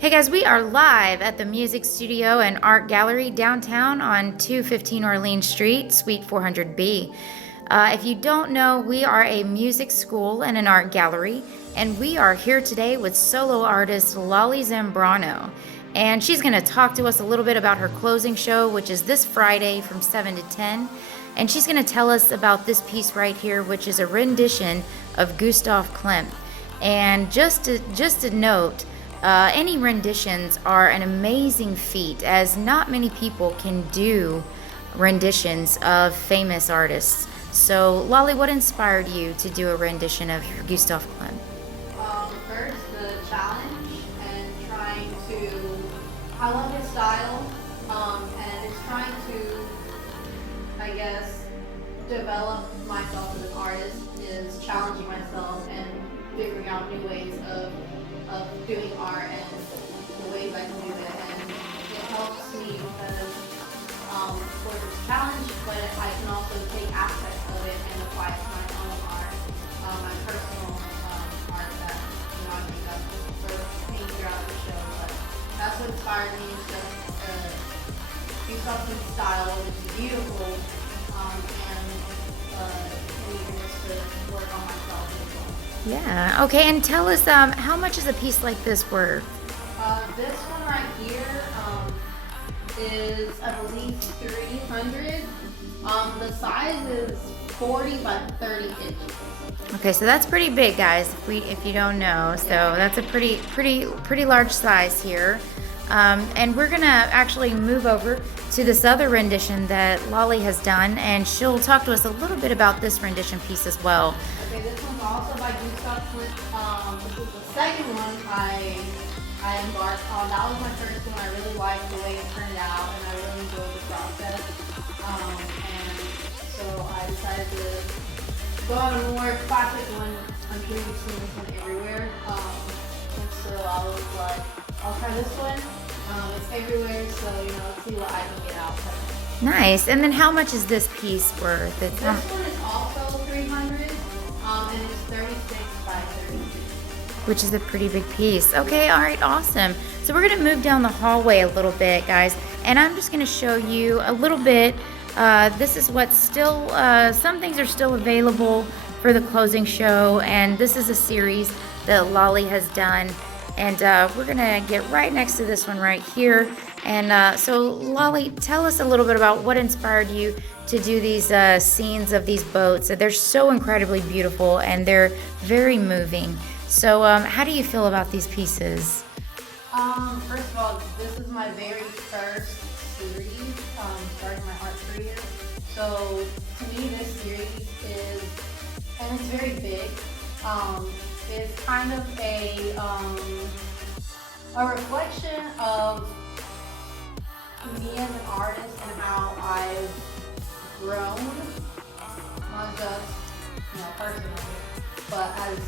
Hey guys, we are live at the Music Studio and Art Gallery downtown on 215 Orleans Street, Suite 400B. If you don't know, we are a music school and an art gallery, and we are here today with solo artist Laly Zambrano. And she's going to talk to us a little bit about her closing show, which is this Friday from 7 to 10. And she's going to tell us about this piece right here, which is a rendition of Gustav Klimt. And just to note, any renditions are an amazing feat, as not many people can do renditions of famous artists. So, Laly, what inspired you to do a rendition of Gustav Klimt? First, the challenge and trying to, I love his style, and it's trying to, I guess, develop myself as an artist, is challenging myself and figuring out new ways of doing art and the ways I can do it. And it helps me because, of course, it's a challenge, but I can also take aspects of it and apply it to my own art, my personal art that I make up for paint throughout the show. But that's what inspired me. It's just do something style, which is beautiful, and eagerness to work on myself as well. Yeah, okay, and tell us, how much is a piece like this worth? This one right here is, I believe, 300. The size is 40 by 30 inches. Okay, so that's pretty big, guys, if you don't know. So that's a pretty large size here. And we're gonna actually move over to this other rendition that Laly has done, and she'll talk to us a little bit about this rendition piece as well. Okay, this one's also by Gustav Klimt. This is the second one I embarked on. That was my first one. I really liked the way it turned out, and I really enjoyed the process. And so I decided to go on a more classic one. I'm sure you've seen this one everywhere. And so I was like, I'll try this one. It's everywhere, so let's see what I can get out of it. Nice. And then how much is this piece worth? This one is also 300, and it's 36 by 32. Which is a pretty big piece. Okay, all right, awesome. So we're gonna move down the hallway a little bit, guys, and I'm just gonna show you a little bit. This is what's still, some things are still available for the closing show, and this is a series that Laly has done. And we're gonna get right next to this one right here. And so Laly, tell us a little bit about what inspired you to do these scenes of these boats. They're so incredibly beautiful and they're very moving. So how do you feel about these pieces? First of all, this is my very first series, starting my art career. So to me, this series is, and it's very big. It's kind of a reflection of me as an artist and how I've grown, not just personally, but as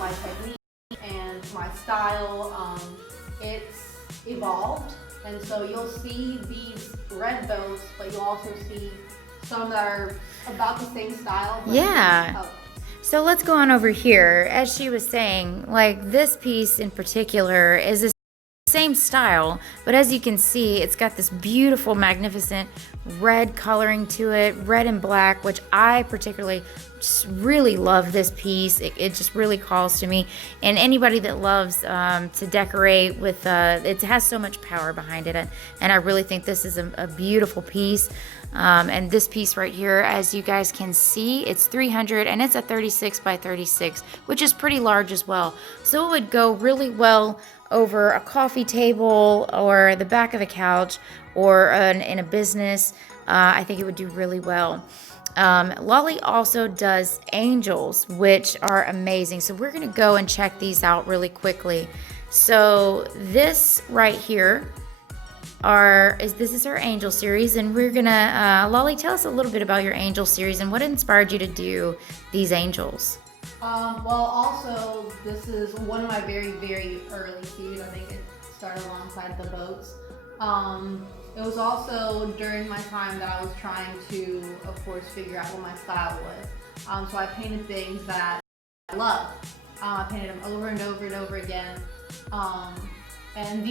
my technique and my style. It's evolved, and so you'll see these red boats, but you'll also see some that are about the same style. But Yeah. So let's go on over here. As she was saying, like this piece in particular is the same style, but as you can see, it's got this beautiful, magnificent red coloring to it, red and black, which I particularly just really love this piece. It just really calls to me. And anybody that loves to decorate with, it has so much power behind it. And I really think this is a beautiful piece. And this piece right here, as you guys can see, it's 300 and it's a 36 by 36, which is pretty large as well. So it would go really well over a coffee table or the back of a couch or in a business. I think it would do really well. Laly also does angels, which are amazing. So we're gonna go and check these out really quickly. So this right here this is our angel series, and we're gonna Laly, tell us a little bit about your angel series and what inspired you to do these angels. Well, also, this is one of my very, very early series. I think it started alongside the boats. It was also during my time that I was trying to, of course, figure out what my style was. So I painted things that I love. I painted them over and over and over again. And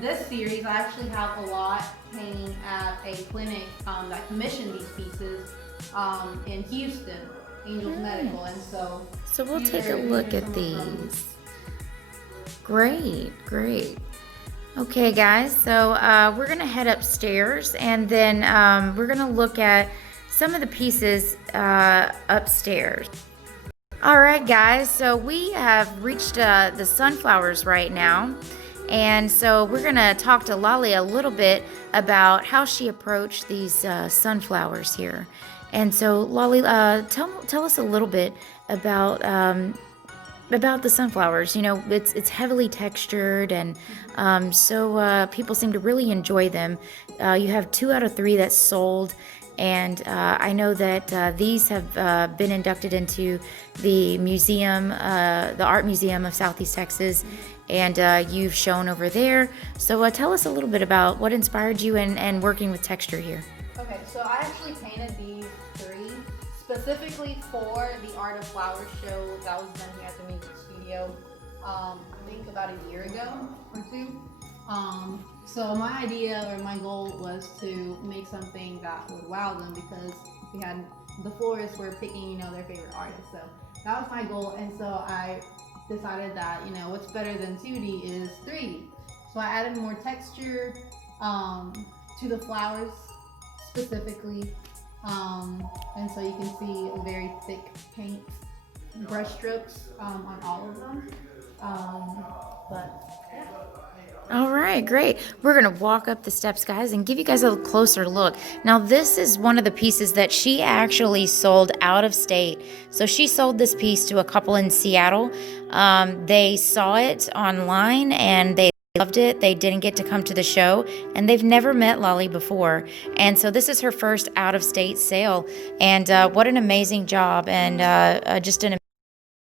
this series, I actually have a lot hanging at a clinic that commissioned these pieces in Houston, Angels Medical, and so. So we'll these take a are look at some of them. these. Great, great. Okay, guys, so we're gonna head upstairs, and then we're gonna look at some of the pieces upstairs. All right, guys, so we have reached the sunflowers right now, and so we're gonna talk to Laly a little bit about how she approached these sunflowers here. And so, Laly, tell us a little bit about the sunflowers. You know, it's heavily textured, and so people seem to really enjoy them. You have 2 out of 3 that's sold, and I know that these have been inducted into the museum, the Art Museum of Southeast Texas, and you've shown over there. So tell us a little bit about what inspired you and working with texture here. Okay, so I actually painted these 3 specifically for the Art of Flowers show that was done here at the music studio, I think about a year ago or 2. So my idea or my goal was to make something that would wow them, because we had the florists were picking, you know, their favorite artists. So that was my goal, and so I decided that, you know, what's better than 2D is 3D. So I added more texture to the flowers specifically, and so you can see a very thick paint brush strokes on all of them. But yeah. All right, great. We're going to walk up the steps, guys, and give you guys a closer look. Now, this is one of the pieces that she actually sold out of state. So she sold this piece to a couple in Seattle. They saw it online and they loved it. They didn't get to come to the show, and they've never met Laly before. And so this is her first out-of-state sale. And what an amazing job, and just an